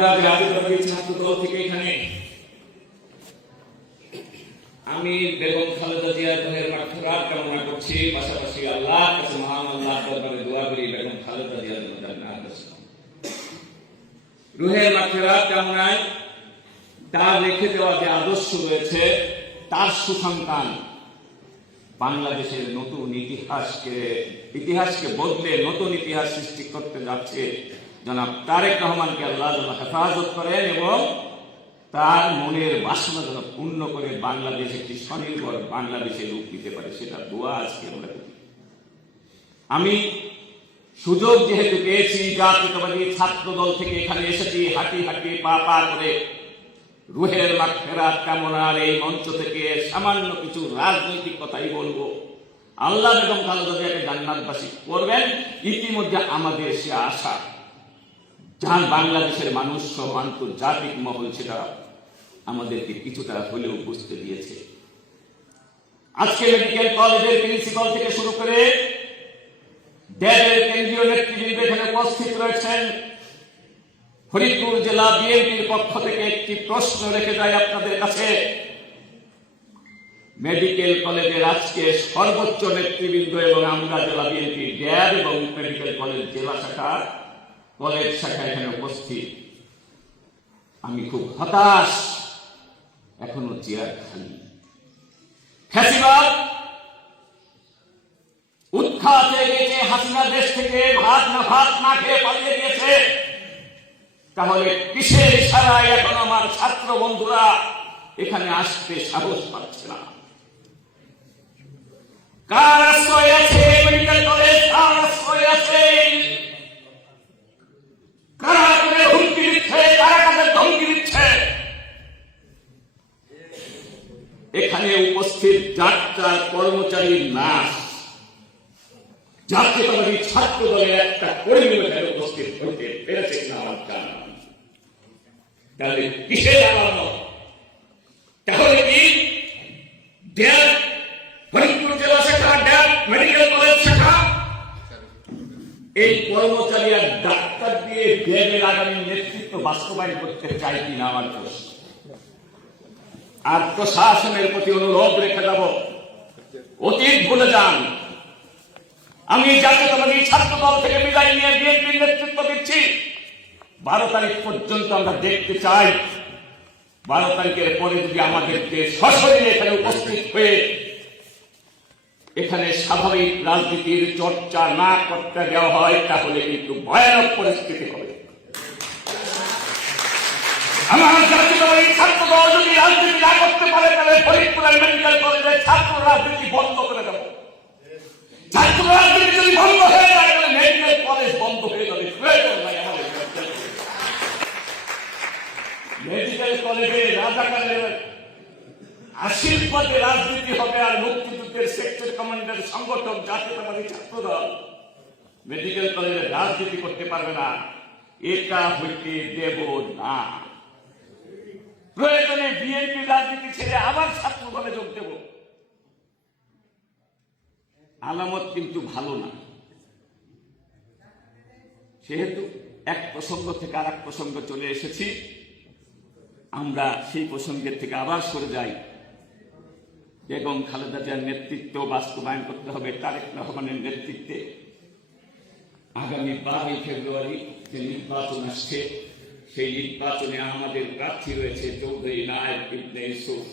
জাতীয়তাবাদী ছাত্রদল থেকে এখানে আমি বেগম খালেদা জিয়ার রুহের মাগফিরাত কামনা করছি, পাশাপাশি আল্লাহর কাছে মহান আল্লাহর দরবারে দোয়া করি বেগম খালেদা জিয়ার রুহের মাগফিরাত কামনায় তার রেখে দেওয়া যে আদর্শ রয়েছে তার সুসন্তান বাংলাদেশের নতুন ইতিহাসকে বদলে নতুন ইতিহাস সৃষ্টি করতে যাচ্ছে জনাব তারেক রহমানকে আল্লাহ যেন হেফাজত করেন এবং তার মনের বাসনা যেন পূর্ণ করে বাংলাদেশ একটি স্বনির্ভর বাংলাদেশে রূপ দিতে পারে, সেটা দোয়া আজকে আমরা করি। আমি সুযোগ যেহেতু পেয়েছি, জাতীয়তাবাদী ছাত্রদল থেকে এখানে এসেছি, হাঁটি হাঁটি পা পা করে রুহের মাগফিরাত কামনার এই মঞ্চ থেকে সামান্য কিছু রাজনৈতিক কথাই বলবো। আল্লাহ বেগম খালেদা জিয়াকে জান্নাতবাসী করবেন, ইতিমধ্যে আমাদের সে আশা যার বাংলাদেশের মানুষ সহ আন্তর্জাতিক মহল সেটা আমাদেরকে কিছুটা হলেও বুঝতে দিয়েছে। আজকে মেডিকেল কলেজের প্রিন্সিপাল থেকে শুরু করে দেশের কেন্দ্রীয় নেতৃবৃন্দ এখানে উপস্থিত রয়েছেন। ফরিদপুর জেলা বিএনপির পক্ষ থেকে একটি প্রশ্ন রেখে যায় আপনাদের কাছে। মেডিকেল কলেজের আজকে সর্বোচ্চ নেতৃবৃন্দ এবং আমরা জেলা বিএনপি ড্যাব এবং মেডিকেল কলেজ জেলা শাখা কলেজ শাখা এখানে উপস্থিত। আমি খুব হতাশ, এখনো চেয়ার খালি। ফ্যাসিবাদ উৎখাত হয়ে গেছে, হাসিনা দেশ থেকে ভাত না খেয়ে পালিয়ে গিয়েছে। তাহলে কিসের ইশারায় এখন আমার ছাত্র বন্ধুরা এখানে আসতে সাহস পাচ্ছে না? কার আশ্রয় আছে মেডিকেল কলেজ? কার আশ্রয় আছে? কারা করে হুমকি দিচ্ছে? কারা কাদের ধমকি দিচ্ছে? এখানে উপস্থিত যাত্রার কর্মচারীর নাশ জাতীয়তাবাদী ছাত্র দলের একটা কর্মী এখানে উপস্থিত হতে পেরেছে কিনা আমার জানা। তাহলে কিসের আলামত? তাহলে কি ড্যাব ফরিদপুর জেলা শাখা, ড্যাব মেডিকেল কলেজ শাখা এই কর্মচারী আর ডাক্তার দিয়ে ড্যাবের আগামী নেতৃত্ব বাস্তবায়ন করতে চাই কিনা আমার প্রশ্ন। আর প্রশাসনের প্রতি অনুরোধ রেখে যাব, অতীত ভুলে যান। আমি জাতীয়তাবাদী ছাত্র দল থেকে বিদায় নিয়ে বিএনপির নেতৃত্ব দিচ্ছি। 12 তারিখ পর্যন্ত আমরা দেখতে চাই 12 তারিখের পরে যদি আমাদেরকে সশরীরে এখানে উপস্থিত হয়ে এখানে স্বাভাবিক রাজনীতির চর্চা না করতে দেওয়া হয় তাহলে কিন্তু ভয়ানক পরিস্থিতি হবে। আমার জাতীয়তাবাদী ছাত্র দল যদি রাজনীতি না করতে পারে তাহলে ফরিদপুরের মেডিকেল কলেজের ছাত্র রাজনীতি বন্ধ করে দেব। ছাত্র রাজনীতি যদি বন্ধ হয়ে যায় তাহলে মেডিকেল কলেজ বন্ধ হয়ে যাবে। মেডিকেল কলেজে রাজাকারের আশীর্বাদে রাজনীতি হবে আর মুক্তিযুদ্ধের সেক্টর কমান্ডার সংগঠন জাতীয়তাবাদী ছাত্রদল মেডিকেল কলেজে রাজনীতি করতে পারবে না। এটা হইতে দেব না। প্রয়োজনে বিএনপি রাজনীতি ছেড়ে আবার ছাত্র দলে যোগ দেব। আলামত কিন্তু ভালো না। সেহেতু এক প্রসঙ্গ থেকে আর এক প্রসঙ্গ চলে এসেছি, আমরা সেই প্রসঙ্গের থেকে আবার সরে যাই। বেগম খালেদা জিয়ার নেতৃত্ব বাস্তবায়ন করতে হবে তারেক রহমানের নেতৃত্বে। আগামী 12 ফেব্রুয়ারি যে নির্বাচন আসছে সেই নির্বাচনে আমাদের প্রার্থী রয়েছে চৌধুরী নায়েব ইবনে ইউসুফ।